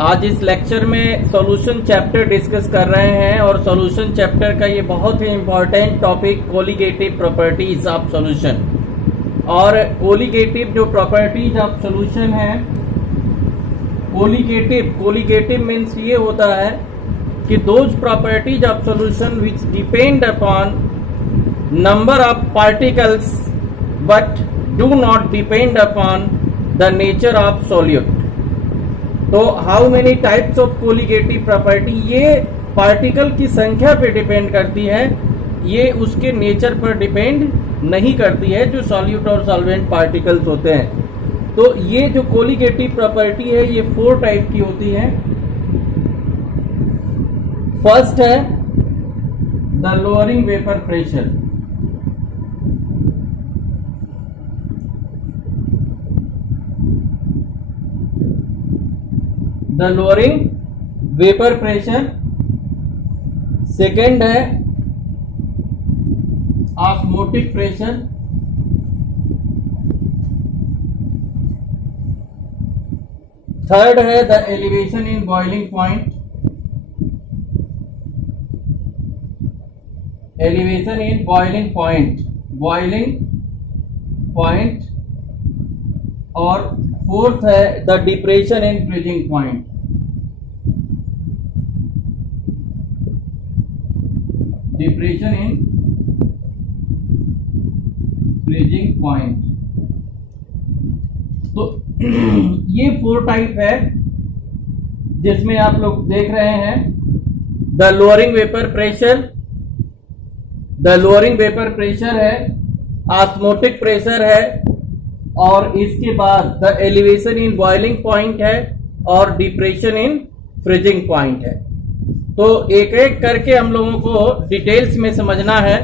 आज इस लेक्चर में सॉल्यूशन चैप्टर डिस्कस कर रहे हैं और सॉल्यूशन चैप्टर का ये बहुत ही important topic colligative properties of solution. और कोलिगेटिव जो प्रॉपर्टीज ऑफ सॉल्यूशन है, कोलिगेटिव मीन्स ये होता है कि those properties of solution which depend upon number of particles but do not depend upon the nature of solute. तो how many types of colligative property, ये particle की संख्या पे डिपेंड करती है, ये उसके नेचर पर डिपेंड नहीं करती है जो सॉल्यूट और सॉल्वेंट पार्टिकल्स होते हैं। तो ये जो कोलिगेटिव प्रॉपर्टी है ये 4 टाइप की होती है। फर्स्ट है the lowering vapour pressure. The lowering vapour pressure. Second है ऑस्मोटिक प्रेशर। थर्ड है the elevation in boiling point. Elevation in boiling point. और फोर्थ है the depression in freezing point. Depression in freezing point. तो ये 4 type है जिसमें आप लोग देख रहे हैं द लोअरिंग वेपर प्रेशर है, ऑस्मोटिक प्रेशर है, और इसके बाद the elevation in boiling point है और डिप्रेशन इन फ्रीजिंग पॉइंट है। तो एक एक करके हम लोगों को डिटेल्स में समझना है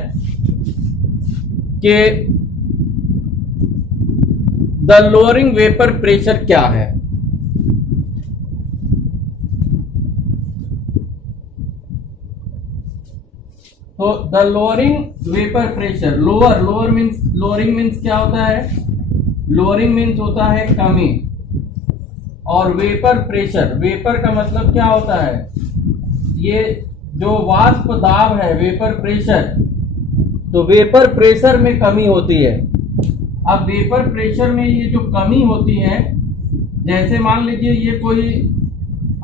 कि द लोअरिंग वेपर प्रेशर क्या है। तो the lowering vapour pressure, lowering means क्या होता है? लोअरिंग मीन्स होता है कमी। और वेपर प्रेशर, वेपर का मतलब क्या होता है? ये जो वाष्प दाब है वेपर प्रेशर, तो वेपर प्रेशर में कमी होती है। अब वेपर प्रेशर में ये जो कमी होती है, जैसे मान लीजिए ये कोई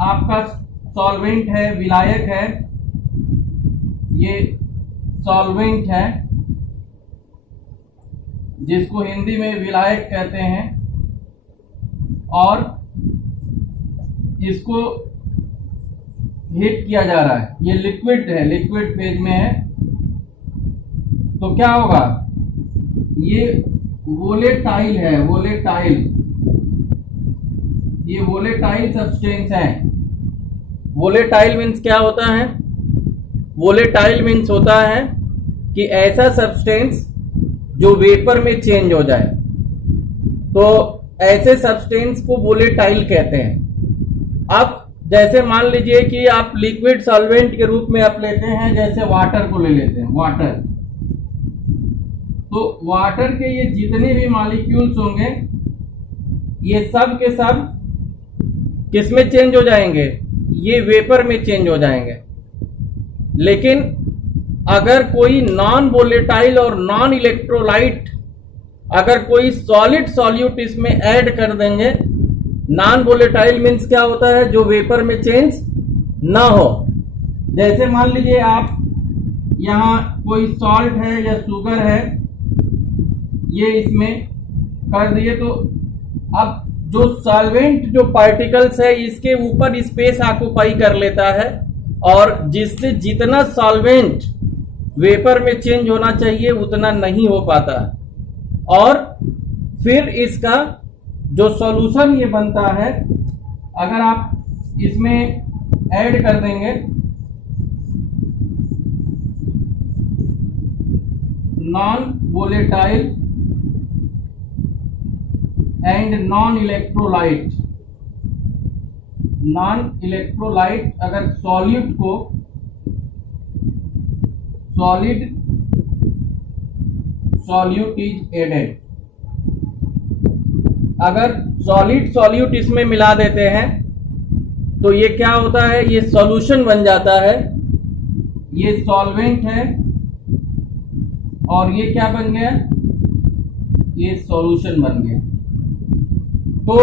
आपका सॉल्वेंट है, विलायक है, ये सॉल्वेंट है जिसको हिंदी में विलायक कहते हैं, और इसको हीट किया जा रहा है, ये लिक्विड है, लिक्विड फेज में है। तो क्या होगा? ये वोलेटाइल है, ये वोलेटाइल सब्सटेंस है। वोलेटाइल मीन्स क्या होता है? वोलेटाइल मीन्स होता है कि ऐसा सब्सटेंस जो वेपर में चेंज हो जाए, तो ऐसे सब्सटेंस को वोलेटाइल कहते हैं। अब जैसे मान लीजिए कि आप लिक्विड सॉल्वेंट के रूप में आप लेते हैं, जैसे वाटर को ले लेते हैं, वाटर। तो वाटर के ये जितने भी मॉलिक्यूल्स होंगे ये सब के सब किस में चेंज हो जाएंगे? ये वेपर में चेंज हो जाएंगे। लेकिन अगर कोई नॉन वोलेटाइल और नॉन इलेक्ट्रोलाइट, अगर कोई सॉलिड सॉल्यूट इसमें ऐड कर देंगे, नॉन वोलेटाइल मीन्स क्या होता है? जो वेपर में चेंज ना हो। जैसे मान लीजिए आप यहाँ कोई सॉल्ट है या शुगर है, ये इसमें कर दिए, तो अब जो सॉल्वेंट जो पार्टिकल्स है इसके ऊपर स्पेस ऑक्युपाई कर लेता है, और जिससे जितना सॉल्वेंट वेपर में चेंज होना चाहिए उतना नहीं हो पाता। और फिर इसका जो सॉल्यूशन ये बनता है, अगर आप इसमें ऐड कर देंगे non volatile and non electrolyte, अगर सॉल्यूट को सॉल्यूट इज एडेड, अगर सॉलिड सॉल्यूट इसमें मिला देते हैं तो ये क्या होता है, ये सॉल्यूशन बन जाता है, ये सॉल्वेंट है और ये क्या बन गया, ये सॉल्यूशन बन गया। तो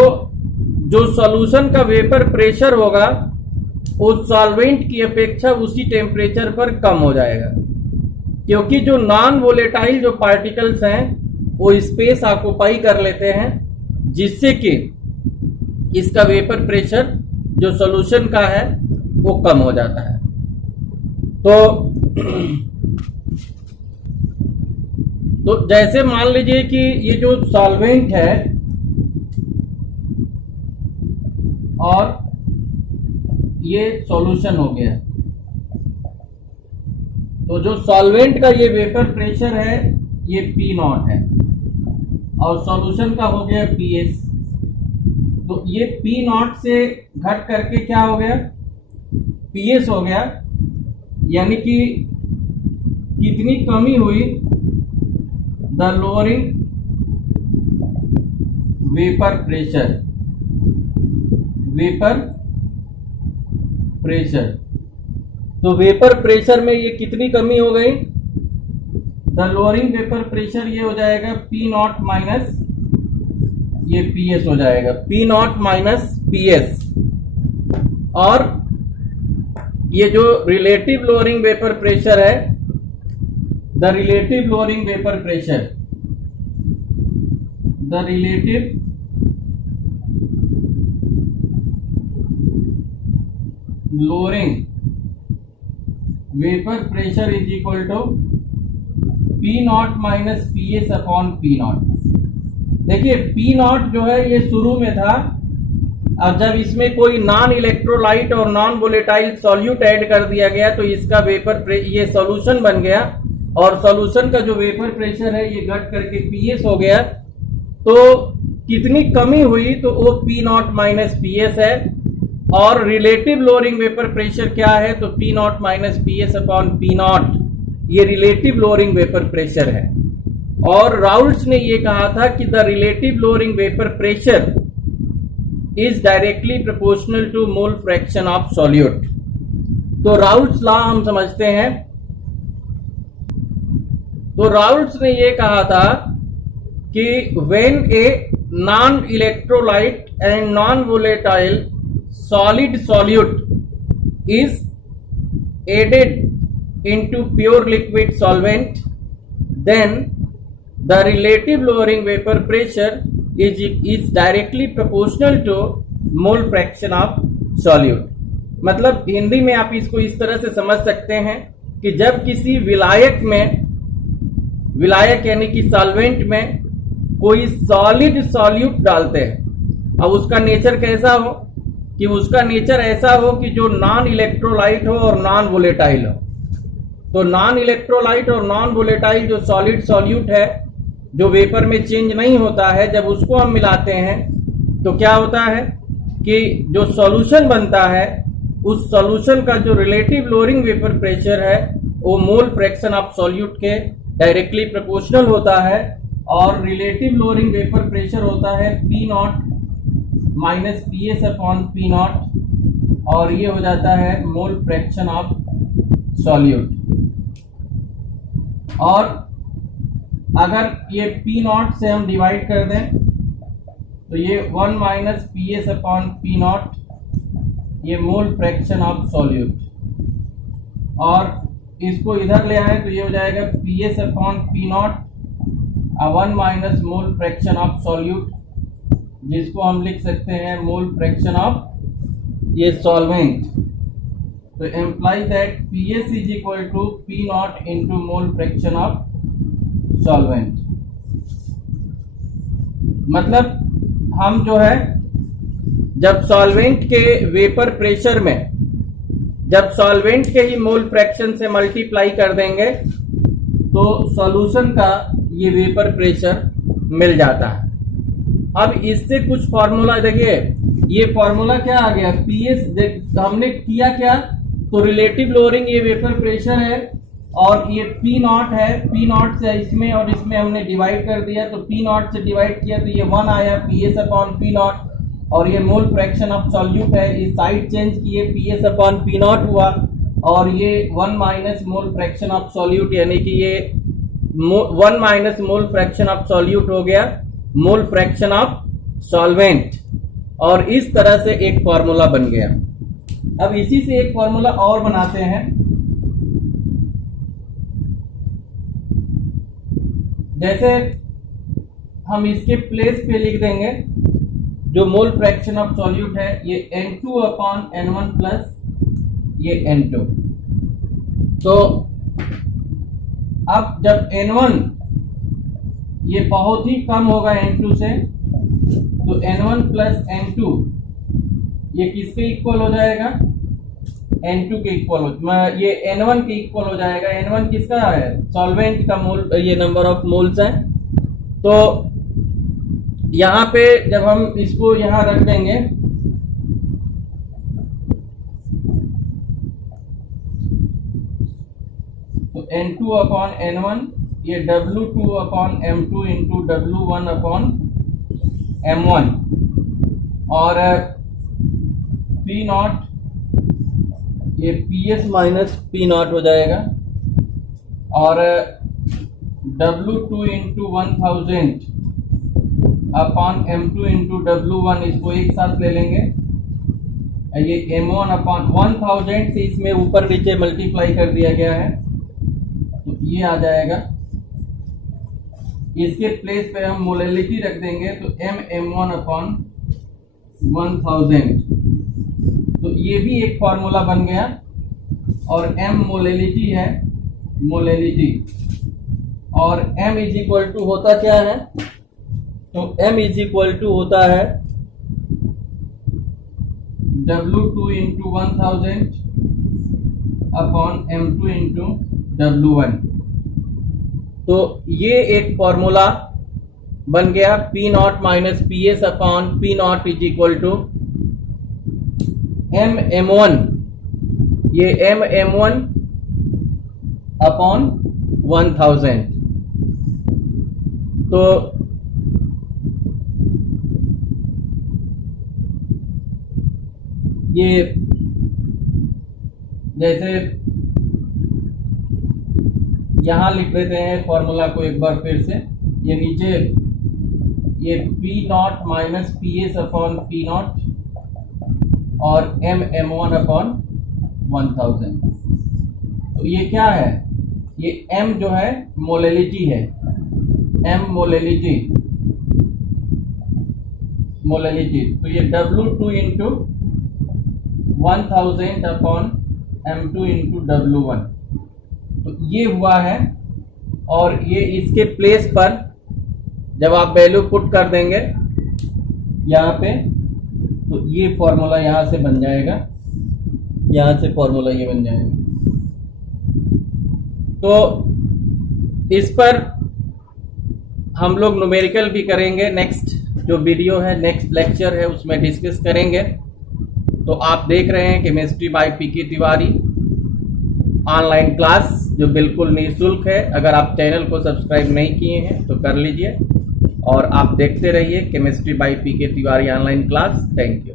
जो सॉल्यूशन का वेपर प्रेशर होगा उस सॉल्वेंट की अपेक्षा उसी टेम्परेचर पर कम हो जाएगा, क्योंकि जो नॉन वोलेटाइल जो पार्टिकल्स हैं वो स्पेस ऑक्युपाई कर लेते हैं, जिससे कि इसका वेपर प्रेशर जो सॉल्यूशन का है वो कम हो जाता है। तो जैसे मान लीजिए कि ये जो सॉल्वेंट है और ये सॉल्यूशन हो गया, तो जो सॉल्वेंट का ये वेपर प्रेशर है ये P0 है और सॉल्यूशन का हो गया PS। तो ये P0 से घट करके क्या हो गया, PS हो गया, यानी कि कितनी कमी हुई, the lowering vapour pressure, vapour pressure. तो वेपर प्रेशर में ये कितनी कमी हो गई, द लोअरिंग वेपर प्रेशर ये हो जाएगा P0 माइनस ये PS हो जाएगा, P0 माइनस PS। और ये जो रिलेटिव लोअरिंग वेपर प्रेशर है, the relative lowering vapour pressure, the relative lowering vapour pressure is equal to P0 minus PS upon P0। देखिए P0 जो है ये शुरू में था, अब जब इसमें कोई नॉन इलेक्ट्रोलाइट और नॉन वोलेटाइल सॉल्यूट ऐड कर दिया गया तो इसका वेपर ये सॉल्यूशन बन गया और सॉल्यूशन का जो वेपर प्रेशर है ये घट करके PS हो गया। तो कितनी कमी हुई, तो वो P0 माइनस PS है। और रिलेटिव लोअरिंग वेपर प्रेशर क्या है, तो P0 minus PS upon P0, ये रिलेटिव लोअरिंग वेपर प्रेशर है। और राउल्ट्स ने ये कहा था कि the relative lowering vapour pressure is directly proportional to mole fraction of solute. तो राउल्ट्स लॉ हम समझते हैं। तो राउल्ट्स ने ये कहा था कि when a non electrolyte and non volatile solid solute is added into pure liquid solvent, then the relative lowering vapor pressure is directly proportional to mole fraction of solute। मतलब हिंदी में आप इसको इस तरह से समझ सकते हैं कि जब किसी विलायक में, विलायक यानी कि सॉल्वेंट में कोई सॉलिड सॉल्यूट डालते हैं, अब उसका नेचर कैसा हो, कि उसका नेचर ऐसा हो कि जो नॉन इलेक्ट्रोलाइट हो और नॉन वोलेटाइल हो। तो नॉन इलेक्ट्रोलाइट और नॉन वोलेटाइल जो सॉलिड सॉल्यूट है जो वेपर में चेंज नहीं होता है, जब उसको हम मिलाते हैं तो क्या होता है कि जो सॉल्यूशन बनता है उस सॉल्यूशन का जो रिलेटिव लोअरिंग वेपर प्रेशर है वो मोल फ्रैक्शन ऑफ सॉल्यूट के डायरेक्टली प्रोपोर्शनल होता है। और रिलेटिव लोअरिंग वेपर प्रेशर होता है P0 minus PS upon P0 और ये हो जाता है मोल फ्रैक्शन ऑफ सॉल्यूट। और अगर ये P0 से हम डिवाइड कर दें तो ये 1 माइनस PS अपॉन P0 ये मोल फ्रैक्शन ऑफ सॉल्यूट। और इसको इधर ले आए तो ये हो जाएगा PS upon P0 1 minus mole fraction of solute, जिसको हम लिख सकते हैं मोल फ्रैक्शन ऑफ ये सॉल्वेंट। तो imply that PS is equal to P0 into mole fraction of solvent. मतलब हम जो है जब सॉल्वेंट के वेपर प्रेशर में, जब सॉल्वेंट के ही मोल फ्रैक्शन से मल्टीप्लाई कर देंगे तो सॉल्यूशन का ये वेपर प्रेशर मिल जाता है। अब इससे कुछ फॉर्मूला देखिए, ये फॉर्मूला क्या आ गया, PS हमने किया क्या, तो रिलेटिव लोअरिंग ये वेपर प्रेशर है और ये P0 है, P0 से इसमें और इसमें हमने डिवाइड कर दिया, तो P0 से डिवाइड किया तो ये 1 आया PS अपॉन P0 और ये मोल फ्रैक्शन ऑफ सॉल्यूट है, इस साइड चेंज किए PS अपॉन पी नॉट हुआ, और ये 1 minus mole fraction of solute, यानी कि ये 1 minus mole fraction of solute हो गया मोल फ्रैक्शन ऑफ सॉल्वेंट, और इस तरह से एक फॉर्मूला बन गया। अब इसी से एक फॉर्मूला और बनाते हैं, जैसे हम इसके प्लेस पे लिख देंगे जो मोल फ्रैक्शन ऑफ सॉल्यूट है, ये N2 अपॉन N1 प्लस ये N2। तो अब जब N1 ये बहुत ही कम होगा N2 से, तो N1 प्लस N2 ये किसके इक्वल हो जाएगा? N2 के इक्वल हो, ये N1 के इक्वल हो जाएगा। N1 किसका है? सॉल्वेंट का मोल, ये नंबर ऑफ मोल्स है। तो यहां पे जब हम इसको यहां रख देंगे, तो N2 अपॉन N1 ये W2 upon M2 into W1 upon M1, और P नॉट ये PS माइनस P नॉट हो जाएगा, और W2 into 1000 upon M2 into W1, इसको एक साथ ले लेंगे। ये M1 अपॉन 1000 से इसमें ऊपर नीचे मल्टीप्लाई कर दिया गया है, तो ये आ जाएगा। इसके प्लेस पे हम मोलैलिटी रख देंगे, तो M1 अपॉन 1000, तो ये भी एक फॉर्मूला बन गया। और M मोलैलिटी है, मोलैलिटी, और M इज इक्वल टू होता क्या है? तो M इज इक्वल टू होता है W2 into 1000 upon M2 into W1। तो ये एक फॉर्मूला बन गया, P naught minus PS upon P naught is equal to M1, ये M1 अपॉन 1000। तो ये जैसे यहां लिख देते हैं फॉर्मूला को एक बार फिर से, ये नीचे ये P naught minus PS upon P not और M1 अपॉन 1000। तो ये क्या है? ये M जो है मोलैलिटी है, M मोलैलिटी, तो ये W2 into 1000 upon M2 into W1, तो ये हुआ है। और ये इसके प्लेस पर जब आप वैल्यू पुट कर देंगे यहाँ पे, तो ये फॉर्मूला यहाँ से बन जाएगा, यहाँ से फॉर्मूला ये बन जाएगा। तो इस पर हम लोग न्यूमेरिकल भी करेंगे, नेक्स्ट जो वीडियो है, नेक्स्ट लेक्चर है, उसमें डिस्कस करेंगे। तो आप देख रहे हैं chemistry bye PK Tiwari online class, जो बिल्कुल निःशुल्क है। अगर आप चैनल को सब्सक्राइब नहीं किए हैं तो कर लीजिए, और आप देखते रहिए chemistry bye PK Tiwari online class. Thank you.